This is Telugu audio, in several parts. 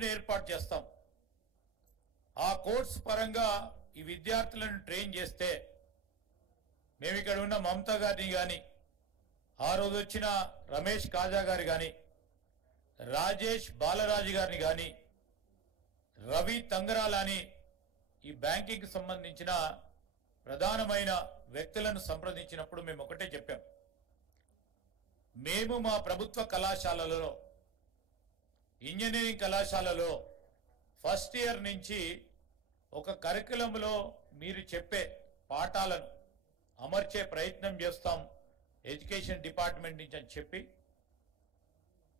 కోర్సును ఏర్పాటు చేస్తాం. ఆ కోర్సు పరంగా ఈ విద్యార్థులను ట్రైన్ చేస్తే మేము ఇక్కడ ఉన్న మమతా గారిని కానీ, ఆ రోజు వచ్చిన రమేష్ కాజా గారు కానీ, రాజేష్ బాలరాజు గారిని కానీ, రవి తంగరాలని ఈ బ్యాంకింగ్ సంబంధించిన ప్రధానమైన వ్యక్తులను సంప్రదించినప్పుడు మేము ఒకటే చెప్పాం. మేము మా ప్రభుత్వ కళాశాలలో, ఇంజనీరింగ్ కళాశాలలో ఫస్ట్ ఇయర్ నుంచి ఒక కరికులంలో మీరు చెప్పే పాఠాలను అమర్చే ప్రయత్నం చేస్తాం ఎడ్యుకేషన్ డిపార్ట్మెంట్ నుంచి అని చెప్పి,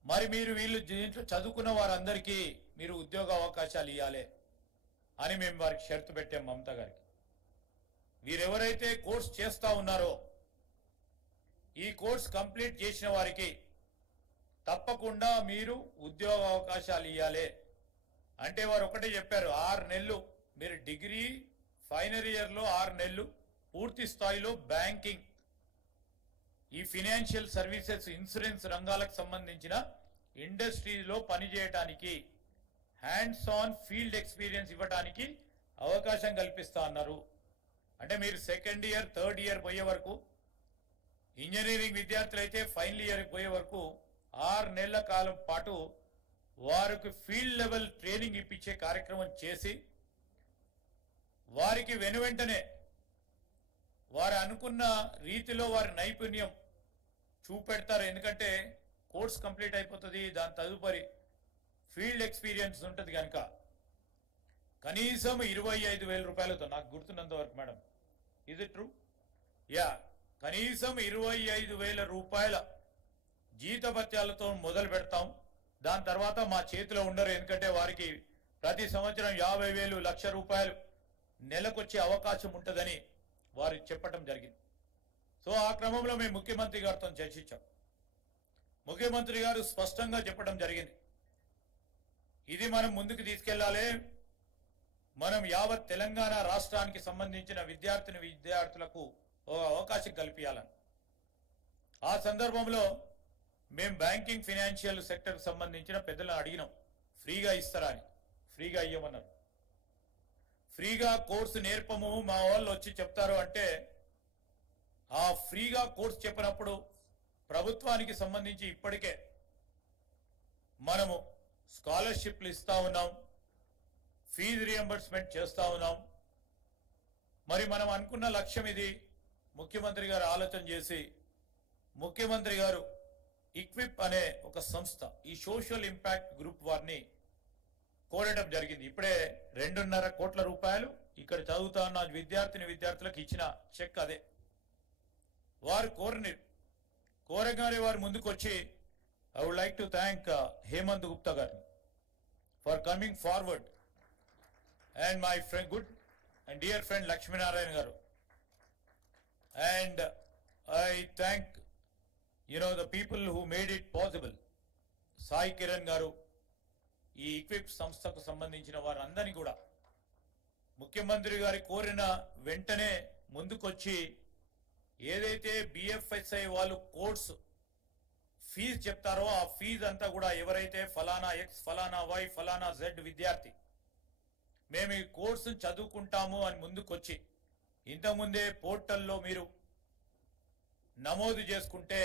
మరి మీరు వీళ్ళు దీంట్లో చదువుకున్న వారందరికీ మీరు ఉద్యోగ అవకాశాలు ఇవ్వాలి అని మేము వారికి షరతు పెట్టాం. మమతా గారికి వీరెవరైతే కోర్స్ చేస్తూ ఉన్నారో ఈ కోర్స్ కంప్లీట్ చేసిన వారికి తప్పకుండా మీరు ఉద్యోగ అవకాశాలు ఇవ్వాలి అంటే వారు ఒకటే చెప్పారు, 6 నెలలు మీరు డిగ్రీ ఫైనల్ ఇయర్లో 6 నెలలు పూర్తి స్థాయిలో బ్యాంకింగ్, ఈ ఫినాన్షియల్ సర్వీసెస్, ఇన్సూరెన్స్ రంగాలకు సంబంధించిన ఇండస్ట్రీలో పనిచేయడానికి హ్యాండ్స్ ఆన్ ఫీల్డ్ ఎక్స్పీరియన్స్ ఇవ్వడానికి అవకాశం కల్పిస్తా అన్నారు. అంటే మీరు సెకండ్ ఇయర్ థర్డ్ ఇయర్ పోయే వరకు, ఇంజనీరింగ్ విద్యార్థులు అయితే ఫైనల్ ఇయర్ పోయే వరకు 6 నెలల కాలం పాటు వారికి ఫీల్డ్ లెవెల్ ట్రైనింగ్ ఇప్పించే కార్యక్రమం చేసి వారికి వెనువెంటనే వారు అనుకున్న రీతిలో వారి నైపుణ్యం చూపెడతారు. ఎందుకంటే కోర్స్ కంప్లీట్ అయిపోతుంది, దాని తదుపరి ఫీల్డ్ ఎక్స్పీరియన్స్ ఉంటుంది కనుక కనీసం 25,000 రూపాయలతో, నాకు గుర్తున్నంత వరకు మేడం, ఇది ట్రూ? యా, కనీసం 25,000 రూపాయల జీతభత్యాలతో మొదలు పెడతాం. దాని తర్వాత మా చేతిలో ఉండరు, ఎందుకంటే వారికి ప్రతి సంవత్సరం 50,000 1,00,000 రూపాయలు నెలకొచ్చే అవకాశం ఉంటుందని వారు చెప్పడం జరిగింది. సో ఆ క్రమంలో మేము ముఖ్యమంత్రి గారితో చర్చించాం. ముఖ్యమంత్రి గారు స్పష్టంగా చెప్పడం జరిగింది, ఇది మనం ముందుకు తీసుకెళ్లాలి, మనం యావత్ తెలంగాణ రాష్ట్రానికి సంబంధించిన విద్యార్థులకు అవకాశం కల్పించాలని. ఆ సందర్భంలో మేము బ్యాంకింగ్ ఫైనాన్షియల్ సెక్టర్కి సంబంధించిన పెద్దలను అడిగినాం, ఫ్రీగా ఇస్తారా అని. ఫ్రీగా ఇవ్వమన్నారు. ఫ్రీగా కోర్సు నేర్పము, మా వాళ్ళు వచ్చి చెప్తారు అంటే ఆ ఫ్రీగా కోర్సు చెప్పినప్పుడు ప్రభుత్వానికి సంబంధించి ఇప్పటికే మనము స్కాలర్షిప్లు ఇస్తా ఉన్నాం, ఫీజు రియంబర్స్మెంట్ చేస్తా ఉన్నాం. మరి మనం అనుకున్న లక్ష్యం ఇది. ముఖ్యమంత్రి గారు ఆలోచన చేసి ముఖ్యమంత్రి గారు ఈక్విప్ అనే ఒక సంస్థ, ఈ సోషల్ ఇంపాక్ట్ గ్రూప్ వారిని కోరడం జరిగింది. ఇప్పుడే 2.5 కోట్ల రూపాయలు ఇక్కడ చదువుతా ఉన్న విద్యార్థులకు ఇచ్చిన చెక్ అదే. వారు కోరగానే వారు ముందుకు వచ్చి, I would like to thank Hemant Gupta గారిని for coming forward and my friend good and dear friend Lakshminarayana garu, and I thank the people who made it possible, Sai Kiran garu, ఈ ఈక్విప్ సంస్థకు సంబంధించిన వారందరినీ కూడా ముఖ్యమంత్రి గారి కోరిన వెంటనే ముందుకొచ్చి ఏదైతే బిఎఫ్ఎస్ఐ వాళ్ళు కోర్సు ఫీజు చెప్తారో ఆ ఫీజు అంతా కూడా ఎవరైతే ఫలానా ఎక్స్, ఫలానా వై, ఫలానా జెడ్ విద్యార్థి మేము ఈ కోర్సును చదువుకుంటాము అని ముందుకొచ్చి, ఇంతకుముందే పోర్టల్లో మీరు నమోదు చేసుకుంటే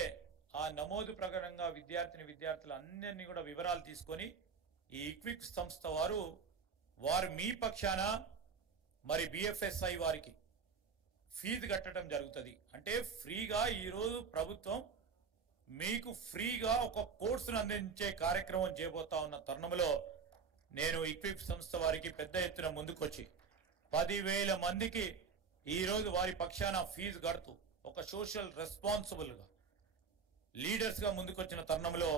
ఆ నమోదు ప్రకారంగా విద్యార్థులందరినీ కూడా వివరాలు తీసుకొని ఈ ఈక్విప్ సంస్థ వారు మీ పక్షాన మరి బిఎఫ్ఎస్ఐ వారికి ఫీజు కట్టడం జరుగుతుంది. అంటే ఫ్రీగా ఈరోజు ప్రభుత్వం మీకు ఫ్రీగా ఒక కోర్సును అందించే కార్యక్రమం చేయబోతా ఉన్న తరుణంలో నేను ఈక్విప్ సంస్థ వారికి పెద్ద ఎత్తున ముందుకొచ్చి 10,000 మందికి ఈరోజు వారి పక్షాన ఫీజు కడుతూ ఒక సోషల్ రెస్పాన్సిబుల్గా లీడర్స్గా ముందుకొచ్చిన తరుణంలో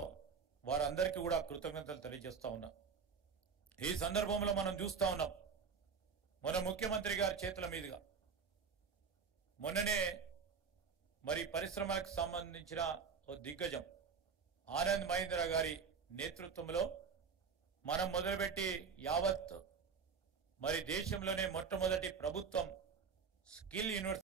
వారందరికీ కూడా కృతజ్ఞతలు తెలియజేస్తా ఉన్నా. ఈ సందర్భంలో మనం చూస్తా ఉన్నాం, మన ముఖ్యమంత్రి గారి చేతుల మీదుగా మొన్ననే మరి పరిశ్రమలకు సంబంధించిన ఓ దిగ్గజం ఆనంద్ మహీంద్రా గారి నేతృత్వంలో మనం మొదలుపెట్టి యావత్ మరి దేశంలోనే మొట్టమొదటి ప్రభుత్వం స్కిల్ యూనివర్సిటీ